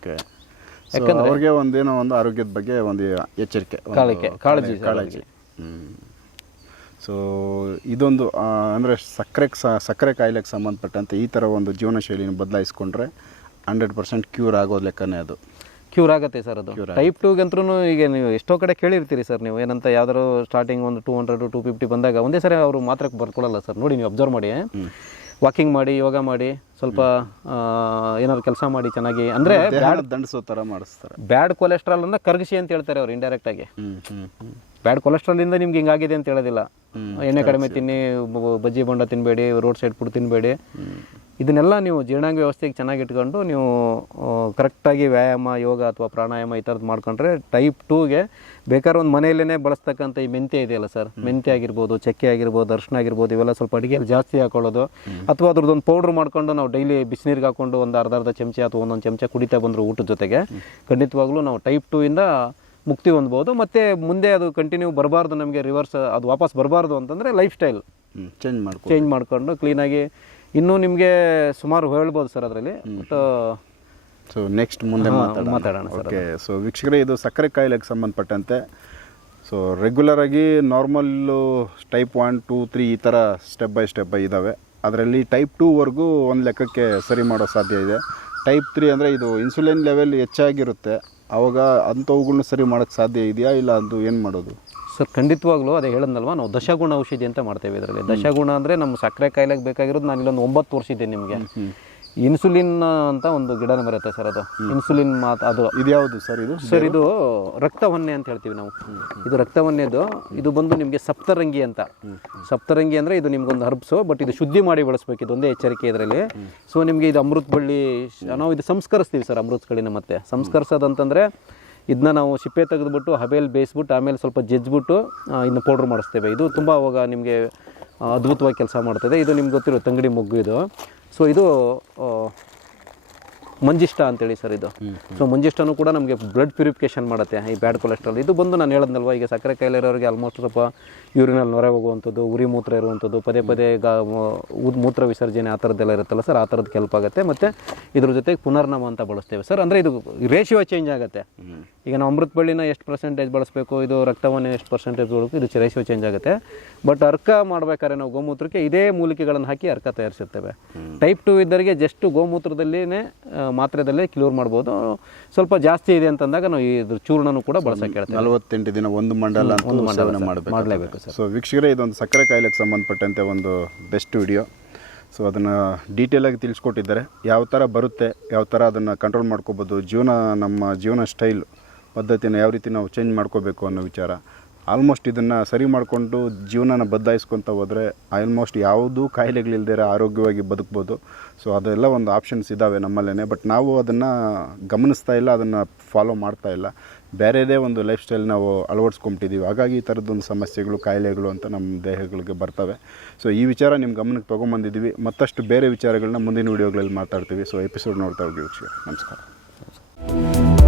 ಯಾಕಂದ್ರೆ ಅವ್ರಿಗೆ ಒಂದೇನೋ ಒಂದು ಆರೋಗ್ಯದ ಬಗ್ಗೆ ಒಂದು ಎಚ್ಚರಿಕೆ ಕಾಳಜಿ ಕಾಳಿಕೆ, ಕಾಳಜಿ, ಕಾಳಜಿ. ಸೊ ಇದೊಂದು ಅಂದರೆ ಸಕ್ಕರೆಗೆ ಸಕ್ಕರೆ ಕಾಯಿಲೆಗೆ ಸಂಬಂಧಪಟ್ಟಂತೆ ಈ ಥರ ಒಂದು ಜೀವನ ಶೈಲಿನ ಬದಲಾಯಿಸ್ಕೊಂಡ್ರೆ ಹಂಡ್ರೆಡ್ ಪರ್ಸೆಂಟ್ ಕ್ಯೂರ್ ಆಗೋದು ಲೆಕ್ಕನೇ ಅದು. ಕ್ಯೂರ್ ಆಗುತ್ತೆ ಸರ್ ಅದು. ಟೈಪ್ ಟೂಗಂತೂ ಈಗ ನೀವು ಎಷ್ಟೋ ಕಡೆ ಕೇಳಿರ್ತೀರಿ ಸರ್ ನೀವು. ಏನಂತ ಯಾವ್ದಾದ್ರು ಸ್ಟಾರ್ಟಿಂಗ್ ಒಂದು ಟೂ ಹಂಡ್ರೆಡ್ ಟೂ ಫಿಫ್ಟಿ ಬಂದಾಗ ಒಂದೇ ಸರಿ ಅವರು ಮಾತ್ರಕ್ಕೆ ಬರ್ಕೊಳ್ಳಲ್ಲ ಸರ್. ನೋಡಿ ನೀವು ಅಬ್ಸರ್ವ್ ಮಾಡಿ ವಾಕಿಂಗ್ ಮಾಡಿ ಯೋಗ ಮಾಡಿ ಸ್ವಲ್ಪ ಏನಾದ್ರು ಕೆಲಸ ಮಾಡಿ ಚೆನ್ನಾಗಿ. ಅಂದ್ರೆ ದಂಡಿಸೋ ತರ ಮಾಡಿಸ್ತಾರೆ. ಬ್ಯಾಡ್ ಕೊಲೆಸ್ಟ್ರಾಲ್ ಅನ್ನ ಕರ್ಗಿಸಿ ಅಂತ ಹೇಳ್ತಾರೆ ಅವ್ರು ಇಂಡೈರೆಕ್ಟ್ ಆಗಿ. ಬ್ಯಾಡ್ ಕೊಲೆಸ್ಟ್ರಾಲ್ ಇಂದ ನಿಮ್ಗೆ ಹಿಂಗಾಗಿದೆ ಅಂತ ಹೇಳೋದಿಲ್ಲ. ಎಣ್ಣೆ ಕಡಿಮೆ ತಿನ್ನಿ ಬಜ್ಜಿ ಬೊಂಡ ತಿನ್ಬೇಡಿ ರೋಡ್ ಸೈಡ್ ಫುಡ್ ತಿನ್ನಬೇಡಿ ಇದನ್ನೆಲ್ಲ ನೀವು ಜೀರ್ಣಾಂಗ ವ್ಯವಸ್ಥೆಗೆ ಚೆನ್ನಾಗಿ ಇಟ್ಕೊಂಡು ನೀವು ಕರೆಕ್ಟಾಗಿ ವ್ಯಾಯಾಮ ಯೋಗ ಅಥವಾ ಪ್ರಾಣಾಯಾಮ ಈ ಥರದ್ದು ಮಾಡ್ಕೊಂಡ್ರೆ ಟೈಪ್ ಟೂಗೆ ಬೇಕಾದ್ರೆ ಒಂದು ಮನೆಯಲ್ಲೇ ಬಳಸ್ತಕ್ಕಂಥ ಈ ಮೆಂತ್ಯ ಇದೆಯಲ್ಲ ಸರ್? ಮೆಂತ್ಯ ಆಗಿರ್ಬೋದು ಚಕ್ಕೆ ಆಗಿರ್ಬೋದು ಅರ್ಶಿನ ಆಗಿರ್ಬೋದು ಇವೆಲ್ಲ ಸ್ವಲ್ಪ ಅಡುಗೆಯಲ್ಲಿ ಜಾಸ್ತಿ ಹಾಕೊಳ್ಳೋದು. ಅಥವಾ ಅದ್ರದ್ದೊಂದು ಪೌಡ್ರ್ ಮಾಡ್ಕೊಂಡು ನಾವು ಡೈಲಿ ಬಿಸಿನೀರಿಗೆ ಹಾಕೊಂಡು ಒಂದು ಅರ್ಧ ಅರ್ಧ ಚಮಚ ಅಥವಾ ಒಂದೊಂದು ಚಮಚ ಕುಡಿತಾ ಬಂದರು ಊಟದ ಜೊತೆಗೆ ಖಂಡಿತವಾಗ್ಲೂ ನಾವು ಟೈಪ್ ಟೂ ಇಂದ ಮುಕ್ತಿ ಹೊಂದ್ಬೋದು. ಮತ್ತು ಮುಂದೆ ಅದು ಕಂಟಿನ್ಯೂ ಬರಬಾರ್ದು ನಮಗೆ ರಿವರ್ಸ್ ಅದು ವಾಪಸ್ ಬರಬಾರ್ದು ಅಂತಂದರೆ ಲೈಫ್ ಸ್ಟೈಲ್ ಚೇಂಜ್ ಮಾಡಿ ಚೇಂಜ್ ಮಾಡಿಕೊಂಡು ಕ್ಲೀನಾಗಿ ಇನ್ನೂ ನಿಮಗೆ ಸುಮಾರು ಹೇಳ್ಬೋದು ಸರ್ ಅದರಲ್ಲಿ. ಬಟ್ ಸೊ ನೆಕ್ಸ್ಟ್ ಮುಂದೆ ಮಾತಾಡೋಣ. ಓಕೆ ಸೊ ವೀಕ್ಷಕರೇ ಇದು ಸಕ್ಕರೆ ಕಾಯಿಲೆಗೆ ಸಂಬಂಧಪಟ್ಟಂತೆ. ಸೊ ರೆಗ್ಯುಲರ್ ಆಗಿ normal type one two three ಈ ಥರ ಸ್ಟೆಪ್ ಬೈ ಸ್ಟೆಪ್ ಬೈ ಇದ್ದಾವೆ ಅದರಲ್ಲಿ ಟೈಪ್ ಟೂವರೆಗೂ ಒಂದು ಲೆಕ್ಕಕ್ಕೆ ಸರಿ ಮಾಡೋ ಸಾಧ್ಯ ಇದೆ. ಟೈಪ್ ತ್ರೀ ಅಂದರೆ ಇದು ಇನ್ಸುಲಿನ್ ಲೆವೆಲ್ ಹೆಚ್ಚಾಗಿರುತ್ತೆ. ಆವಾಗ ಅಂಥವುಗಳ್ನ ಸರಿ ಮಾಡೋಕ್ಕೆ ಸಾಧ್ಯ ಇದೆಯಾ? ಇಲ್ಲ ಅದು ಏನು ಮಾಡೋದು? ಸರ್ ಖಂಡಿತವಾಗ್ಲೂ ಅದೇ ಹೇಳದ್ನಲ್ವಾ? ನಾವು ದಶಗುಣ ಔಷಧಿ ಅಂತ ಮಾಡ್ತೇವೆ ಇದರಲ್ಲಿ. ದಶಗುಣ ಅಂದರೆ ನಮ್ಮ ಸಕ್ಕರೆ ಕಾಯಿಲೆಗೆ ಬೇಕಾಗಿರೋದು ನಾನು ಇಲ್ಲೊಂದು ಒಂಬತ್ತು ವರ್ಷಿದ್ದೆ ನಿಮಗೆ. ಇನ್ಸುಲಿನ್ ಅಂತ ಒಂದು ಗಿಡನ ಬರುತ್ತೆ ಸರ್ ಅದು. ಇನ್ಸುಲಿನ್ ಮಾತು ಅದು. ಇದು ಯಾವುದು ಸರ್ ಇದು? ಸರ್ ಇದು ರಕ್ತವನ್ನೇ ಅಂತ ಹೇಳ್ತೀವಿ ನಾವು. ಇದು ರಕ್ತವನ್ನೇದು. ಇದು ಬಂದು ನಿಮಗೆ ಸಪ್ತರಂಗಿ ಅಂತ. ಸಪ್ತರಂಗಿ ಅಂದರೆ ಇದು ನಿಮ್ಗೊಂದು ಹರ್ಬ್ಸು ಬಟ್ ಇದು ಶುದ್ಧಿ ಮಾಡಿ ಬಳಸಬೇಕು ಇದು ಒಂದೇ ಎಚ್ಚರಿಕೆ ಇದರಲ್ಲಿ. ಸೊ ನಿಮಗೆ ಇದು ಅಮೃತ ಬಳ್ಳಿ ನಾವು ಇದು ಸಂಸ್ಕರಿಸ್ತೀವಿ ಸರ್ ಅಮೃತ ಬಳ್ಳಿನ ಮತ್ತೆ. ಸಂಸ್ಕರಿಸೋದಂತಂದರೆ ಇದನ್ನ ನಾವು ಸಿಪ್ಪೆ ತೆಗೆದುಬಿಟ್ಟು ಹಬೆಯಲ್ಲಿ ಬೇಯಿಸ್ಬಿಟ್ಟು ಆಮೇಲೆ ಸ್ವಲ್ಪ ಜಜ್ಜಿಬಿಟ್ಟು ಇನ್ನು ಪೌಡ್ರ್ ಮಾಡಿಸ್ತೇವೆ. ಇದು ತುಂಬ ಅವಾಗ ನಿಮಗೆ ಅದ್ಭುತವಾಗಿ ಕೆಲಸ ಮಾಡ್ತದೆ. ಇದು ನಿಮ್ಗೆ ಗೊತ್ತಿರೋ ತಂಗಡಿ ಮೊಗ್ಗು ಇದು. ಸೊ ಇದು ಮಂಜಿಷ್ಟ ಅಂತೇಳಿ ಸರ್ ಇದು. ಸೊ ಮಂಜಿಷ್ಟನೂ ಕೂಡ ನಮಗೆ ಬ್ಲಡ್ ಪ್ಯೂರಿಫಿಕೇಷನ್ ಮಾಡುತ್ತೆ ಈ ಬ್ಯಾಡ್ ಕೊಲೆಸ್ಟ್ರಾಲ್ ಇದು ಬಂದು ನಾನು ಹೇಳದ್ನಲ್ವ ಈಗ ಸಕ್ಕರೆ ಕಾಯಿಲೆ ಇರೋರಿಗೆ ಆಲ್ಮೋಸ್ಟ್ ಸ್ವಲ್ಪ ಯೂರಿನಲ್ಲಿ ನೊರೆ ಹೋಗುವಂಥದ್ದು ಉರಿ ಮೂತ್ರ ಇರುವಂಥದ್ದು ಪದೇ ಪದೇ ಗಾ ಮೂತ್ರ ವಿಸರ್ಜನೆ ಆ ಥರದ್ದೆಲ್ಲ ಇರುತ್ತಲ್ಲ ಸರ್ ಆ ಥರದ್ದು ಕೆಲ್ಪ್ ಆಗುತ್ತೆ. ಮತ್ತು ಇದ್ರ ಜೊತೆಗೆ ಪುನರ್ನಮ ಅಂತ ಬಳಸ್ತೇವೆ ಸರ್. ಅಂದರೆ ಇದು ರೇಷಿಯೋ ಚೇಂಜ್ ಆಗುತ್ತೆ. ಈಗ ನಾವು ಅಮೃತ ಬಳ್ಳಿನ ಎಷ್ಟು ಪರ್ಸೆಂಟೇಜ್ ಬಳಸಬೇಕು ಇದು ರಕ್ತವನ್ನು ಎಷ್ಟು ಪರ್ಸೆಂಟೇಜ್ ಬಳಸಬೇಕು ಇದು ರೇಷಿಯೋ ಚೇಂಜ್ ಆಗುತ್ತೆ. ಬಟ್ ಅರ್ಕ ಮಾಡಬೇಕಾದ್ರೆ ನಾವು ಗೋಮೂತ್ರಕ್ಕೆ ಇದೇ ಮೂಲಿಕೆಗಳನ್ನು ಹಾಕಿ ಅರ್ಕ ತಯಾರಿಸಿರ್ತೇವೆ. ಟೈಪ್ ಟು ಇದ್ದವರಿಗೆ ಜಸ್ಟ್ ಗೋಮೂತ್ರದಲ್ಲಿನೇ ಮಾತ್ರೆದಲ್ಲೇ ಕ್ಯೂರ್ ಮಾಡ್ಬೋದು. ಸ್ವಲ್ಪ ಜಾಸ್ತಿ ಇದೆ ಅಂತಂದಾಗ ನಾವು ಇದ್ರ ಚೂರ್ಣನೂ ಕೂಡ ಬಳಸಕ್ಕೆ ಹೇಳ್ತೀವಿ. ನಲವತ್ತೆಂಟು ದಿನ ಒಂದು ಮಂಡಲ ಒಂದು ಮಂಡಲ ಮಾಡ್ಲೇಬೇಕು ಸರ್. ಸೊ ವೀಕ್ಷಕರೇ ಇದೊಂದು ಸಕ್ಕರೆ ಕಾಯಿಲೆಗೆ ಸಂಬಂಧಪಟ್ಟಂತೆ ಒಂದು ಬೆಸ್ಟ್ ವಿಡಿಯೋ ಸೊ ಅದನ್ನು ಡೀಟೇಲಾಗಿ ತಿಳಿಸ್ಕೊಟ್ಟಿದ್ದಾರೆ. ಯಾವ ಥರ ಬರುತ್ತೆ ಯಾವ ಥರ ಅದನ್ನು ಕಂಟ್ರೋಲ್ ಮಾಡ್ಕೋಬೋದು ಜೀವನ ನಮ್ಮ ಜೀವನ ಸ್ಟೈಲ್ ಪದ್ಧತಿನ ಯಾವ ರೀತಿ ನಾವು ಚೇಂಜ್ ಮಾಡ್ಕೋಬೇಕು ಅನ್ನೋ ವಿಚಾರ. ಆಲ್ಮೋಸ್ಟ್ ಇದನ್ನು ಸರಿ ಮಾಡಿಕೊಂಡು ಜೀವನನ ಬದಲಾಯಿಸ್ಕೊತ ಹೋದರೆ ಆಲ್ಮೋಸ್ಟ್ ಯಾವುದೂ ಕಾಯಿಲೆಗಳಿಲ್ದಿರ ಆರೋಗ್ಯವಾಗಿ ಬದುಕ್ಬೋದು. ಸೊ ಅದೆಲ್ಲ ಒಂದು ಆಪ್ಷನ್ಸ್ ಇದ್ದಾವೆ ನಮ್ಮಲ್ಲೇ ಬಟ್ ನಾವು ಅದನ್ನು ಗಮನಿಸ್ತಾ ಇಲ್ಲ, ಅದನ್ನು ಫಾಲೋ ಮಾಡ್ತಾ ಇಲ್ಲ. ಬೇರೆದೇ ಒಂದು ಲೈಫ್ ಸ್ಟೈಲ್ ನಾವು ಅಳವಡಿಸ್ಕೊಂಬಿಟ್ಟಿದ್ದೀವಿ ಹಾಗಾಗಿ ಈ ಥರದ್ದೊಂದು ಸಮಸ್ಯೆಗಳು, ಕಾಯಿಲೆಗಳು ಅಂತ ನಮ್ಮ ದೇಹಗಳಿಗೆ ಬರ್ತವೆ. ಸೊ ಈ ವಿಚಾರ ನಿಮ್ಮ ಗಮನಕ್ಕೆ ತೊಗೊಂಬಂದಿದ್ದೀವಿ ಮತ್ತಷ್ಟು ಬೇರೆ ವಿಚಾರಗಳನ್ನ ಮುಂದಿನ ವೀಡಿಯೋಗಳಲ್ಲಿ ಮಾತಾಡ್ತೀವಿ. ಸೊ ಎಪಿಸೋಡ್ ನೋಡ್ತಾ ಹೋಗಿ ವೀಕ್ಷಕ ನಮಸ್ಕಾರ.